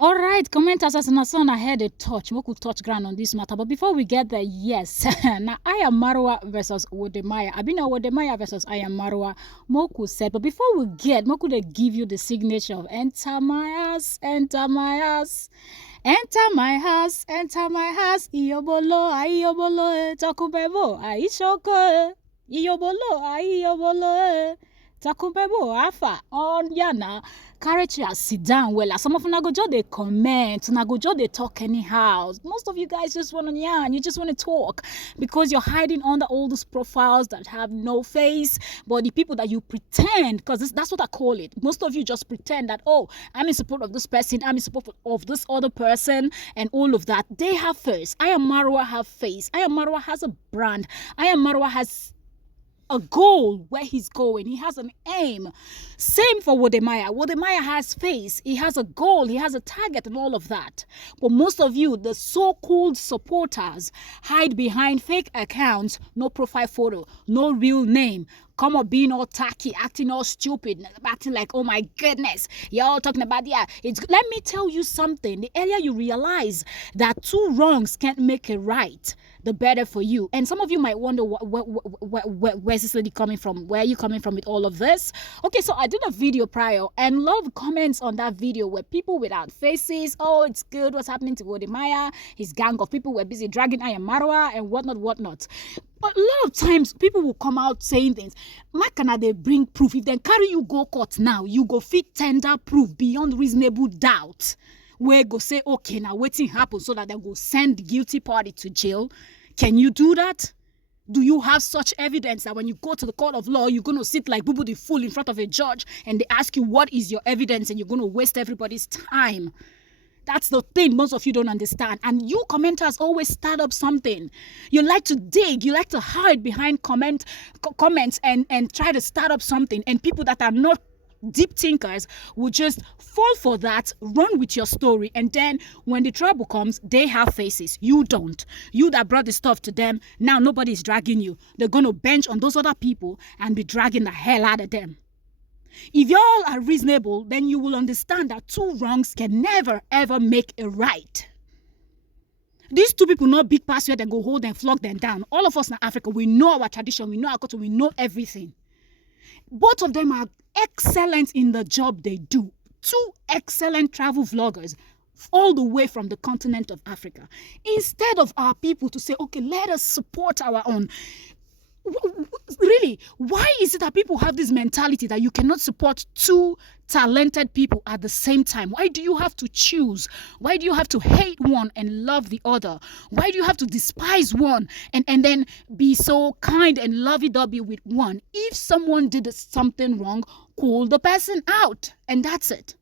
All right, commenters, as my son, I had a touch. We could touch ground on this matter. But before we get there, yes. Now, I am Marwa versus Wodemaya. I've been a Wodemaya versus I am Marwa. Moku said, but before we get, Moku, they give you the signature of enter my house, enter my house. Enter my house, enter my house. Iyobolo, ayobolo, takubebo, aishoko. Iyobolo, ayobolo, takubebo, afa. On yana. Carrot ya sit down well. Some of you go just they comment, na go just they talk anyhow. Most of you guys just want to yarn, you just want to talk because you're hiding under all those profiles that have no face. But the people that you pretend, because that's what I call it. Most of you just pretend that, oh, I'm in support of this person, I'm in support of this other person, and all of that. They have face. I am Marwa have face. I am Marwa has a brand. I am Marwa has a goal where he's going. He has an aim. Same for Wodemaya. Wodemaya has face. He has a goal. He has a target and all of that. But most of you, the so-called supporters, hide behind fake accounts, no profile photo, no real name. Come up being all tacky, acting all stupid, acting like, oh my goodness, you're all talking about, yeah. Let me tell you something. The earlier you realize that two wrongs can't make a right, the better for you. And some of you might wonder, where's this lady coming from? Where are you coming from with all of this? Okay, so I did a video prior and love comments on that video where people without faces, oh, it's good, what's happening to Wodemaya? His gang of people were busy dragging I am Marwa and whatnot. But a lot of times, people will come out saying things. Why can't they bring proof? If they carry you go court now, you go fit tender proof beyond reasonable doubt. Where go say, okay, now waiting happen so that they go send the guilty party to jail. Can you do that? Do you have such evidence that when you go to the court of law, you're going to sit like Bubu the fool in front of a judge and they ask you, what is your evidence? And you're going to waste everybody's time. That's the thing most of you don't understand. And you commenters always start up something. You like to dig. You like to hide behind comments and try to start up something. And people that are not deep thinkers will just fall for that, run with your story. And then when the trouble comes, they have faces. You don't. You that brought the stuff to them, now nobody's dragging you. They're going to bench on those other people and be dragging the hell out of them. If y'all are reasonable, then you will understand that two wrongs can never ever make a right. These two people not big pass where they go hold and flog them down. All of us in Africa, we know our tradition, we know our culture, we know everything. Both of them are excellent in the job they do. Two excellent travel vloggers all the way from the continent of Africa. Instead of our people to say, okay, let us support our own. Really, why is it that people have this mentality that you cannot support two talented people at the same time? Why do you have to choose? Why do you have to hate one and love the other? Why do you have to despise one and then be so kind and lovey-dovey with one? If someone did something wrong, call the person out, and that's it.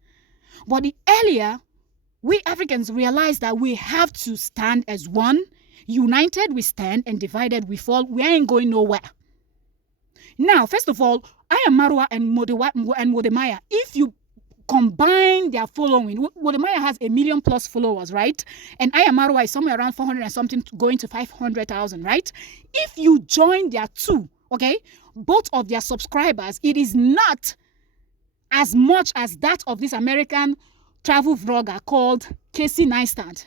But the earlier we Africans realize that we have to stand as one. United we stand and divided we fall. We ain't going nowhere. Now, first of all, I am Marwa and Wodemaya. If you combine their following, Wodemaya has 1 million plus followers, right? And I am Marwa is somewhere around 400 and something going to 500,000, right? If you join their two, okay, both of their subscribers, it is not as much as that of this American travel vlogger called Casey Neistat.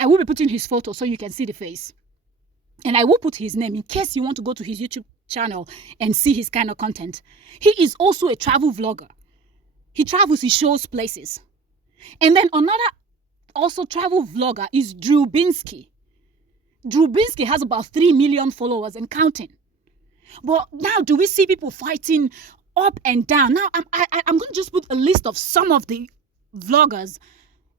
I will be putting his photo so you can see the face. And I will put his name in case you want to go to his YouTube channel and see his kind of content. He is also a travel vlogger. He travels, he shows places. And then another also travel vlogger is Drew Binsky. Drew Binsky has about 3 million followers and counting. But now do we see people fighting up and down? Now I'm going to just put a list of some of the vloggers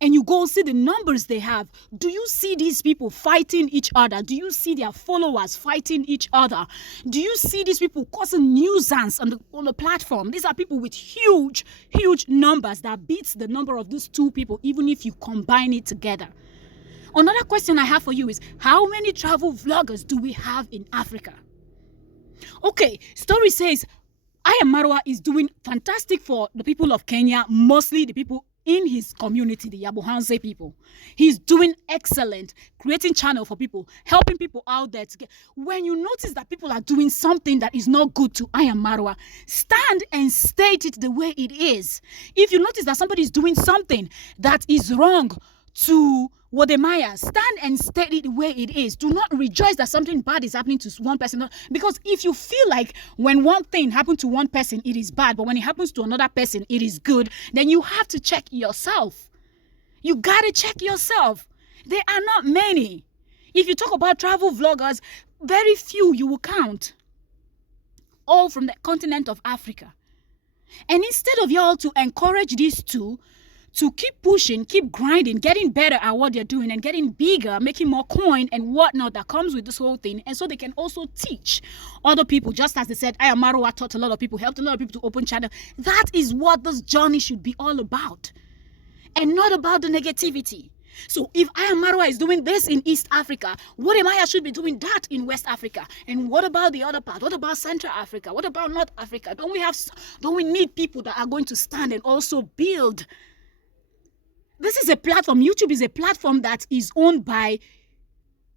and you go see the numbers they have. Do you see these people fighting each other? Do you see their followers fighting each other? Do you see these people causing nuisance on the platform? These are people with huge numbers that beats the number of these two people, even if you combine it together. Another question I have for you is, how many travel vloggers do we have in Africa? Okay, story says Aya Marwa is doing fantastic for the people of Kenya, mostly the people in his community, the Yabohanse people. He's doing excellent, creating channel for people, helping people out there to get. When you notice that people are doing something that is not good to Aya Marwa, stand and state it the way it is. If you notice that somebody is doing something that is wrong to wode maya, stand and state it the way it is. Do not rejoice that something bad is happening to one person, because if you feel like when one thing happened to one person it is bad, but when it happens to another person it is good, then you have to check yourself. You gotta check yourself. There are not many. If you talk about travel vloggers, very few you will count, all from the continent of Africa. And instead of y'all to encourage these two to keep pushing, keep grinding, getting better at what they're doing and getting bigger, making more coin and whatnot that comes with this whole thing, and so they can also teach other people, just as they said, Aya Marwa taught a lot of people, helped a lot of people to open channel. That is what this journey should be all about, and not about the negativity. So if Aya Marwa is doing this in East Africa, wode maya should be doing that in West Africa. And what about the other part? What about Central Africa? What about North Africa? Don't we need people that are going to stand and also build? This is a platform. YouTube is a platform that is owned by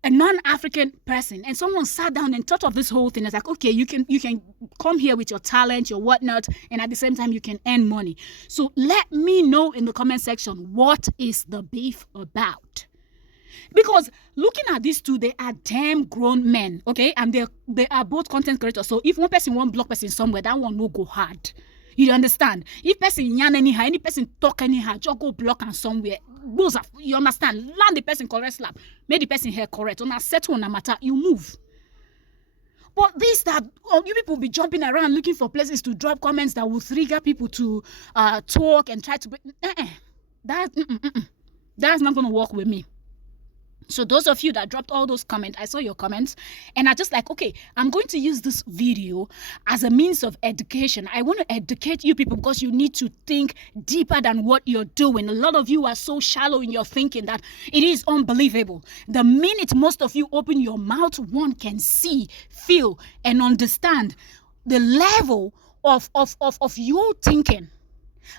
a non-African person, and someone sat down and thought of this whole thing. It's like, okay, you can come here with your talent, your whatnot, and at the same time you can earn money. So let me know in the comment section, what is the beef about? Because looking at these two, they are damn grown men, okay, and they are both content creators. So if one person won't block person somewhere, that one will go hard. You understand? If person yarn anyhow, any person talk anyhow, just go block and somewhere. You understand? Land the person correct slap. Make the person hair correct. On a settle on a matter, you move. But this that you people be jumping around looking for places to drop comments that will trigger people to talk and try to. That's not gonna work with me. So those of you that dropped all those comments, I saw your comments, and I just like, okay, I'm going to use this video as a means of education. I want to educate you people because you need to think deeper than what you're doing. A lot of you are so shallow in your thinking that it is unbelievable. The minute most of you open your mouth, one can see, feel, and understand the level of your thinking.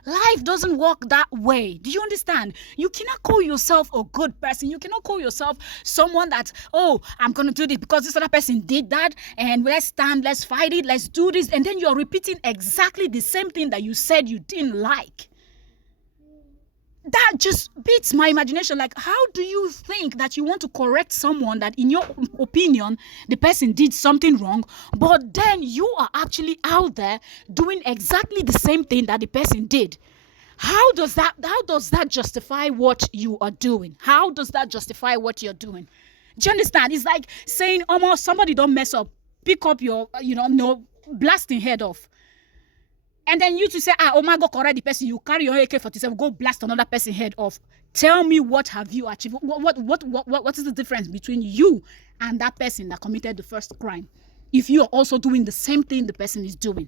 Life doesn't work that way. Do you understand? You cannot call yourself a good person. You cannot call yourself someone that, oh, I'm going to do this because this other person did that, and let's stand, let's fight it, let's do this, and then you're repeating exactly the same thing that you said you didn't like. That just beats my imagination. Like, how do you think that you want to correct someone that, in your opinion, the person did something wrong, but then you are actually out there doing exactly the same thing that the person did? How does that justify what you are doing? How does that justify what you're doing? Do you understand? It's like saying, almost somebody don't mess up, pick up your, blasting head off. And then you to say, oh my God, correct the person, you carry your AK-47, go blast another person's head off. Tell me, what have you achieved? What is the difference between you and that person that committed the first crime, if you are also doing the same thing the person is doing?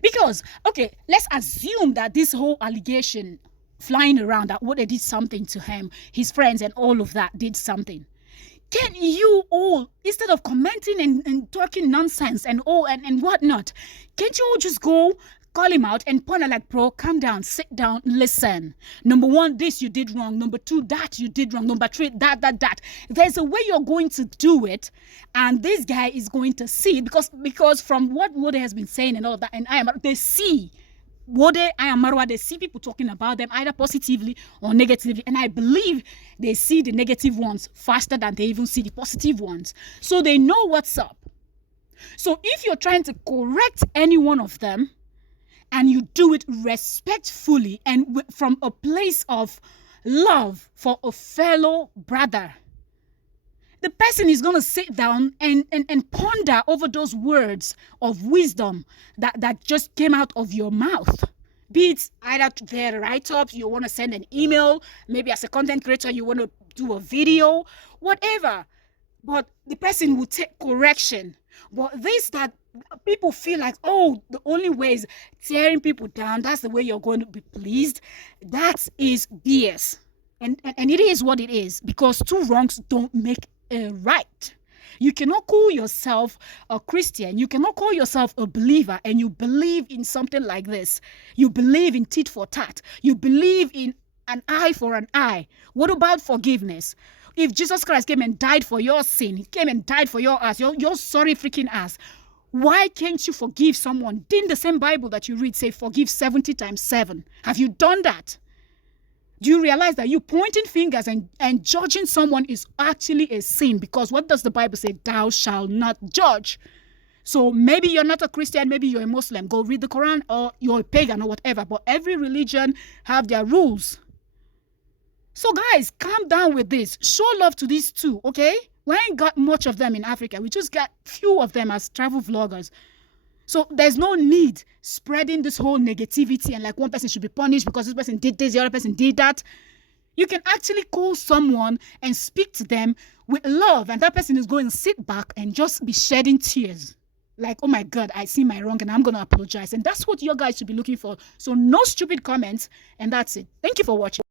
Because, okay, let's assume that this whole allegation flying around, that what they did something to him, his friends and all of that did something. Can you all, instead of commenting and talking nonsense and whatnot, can't you all just go call him out and point out like, bro, calm down, sit down, listen. Number one, this you did wrong. Number two, that you did wrong. Number three, that. There's a way you're going to do it, and this guy is going to see, because from what Wode has been saying and all of that, and they see Wode, Aya Marwa, they see people talking about them either positively or negatively, and I believe they see the negative ones faster than they even see the positive ones. So they know what's up. So if you're trying to correct any one of them, and you do it respectfully and from a place of love for a fellow brother, the person is going to sit down and ponder over those words of wisdom that just came out of your mouth. Be it either their write-ups, you want to send an email, maybe as a content creator, you want to do a video, whatever. But the person will take correction. But this that people feel like, oh, the only way is tearing people down, that's the way you're going to be pleased, that is BS. And it is what it is, because two wrongs don't make a right. You cannot call yourself a Christian. You cannot call yourself a believer and you believe in something like this. You believe in tit for tat. You believe in an eye for an eye. What about forgiveness? If Jesus Christ came and died for your sin, he came and died for your ass, your sorry freaking ass, why can't you forgive someone? Didn't the same Bible that you read say forgive 70 times 7? Have you done that? Do you realize that you pointing fingers and judging someone is actually a sin? Because what does the Bible say? Thou shalt not judge. So maybe you're not a Christian, maybe you're a Muslim. Go read the Quran, or you're a pagan or whatever. But every religion have their rules. So guys, calm down with this. Show love to these two, okay? We ain't got much of them in Africa. We just got few of them as travel vloggers. So there's no need spreading this whole negativity and like one person should be punished because this person did this, the other person did that. You can actually call someone and speak to them with love, and that person is going to sit back and just be shedding tears. Like, oh my God, I see my wrong and I'm going to apologize. And that's what your guys should be looking for. So no stupid comments, and that's it. Thank you for watching.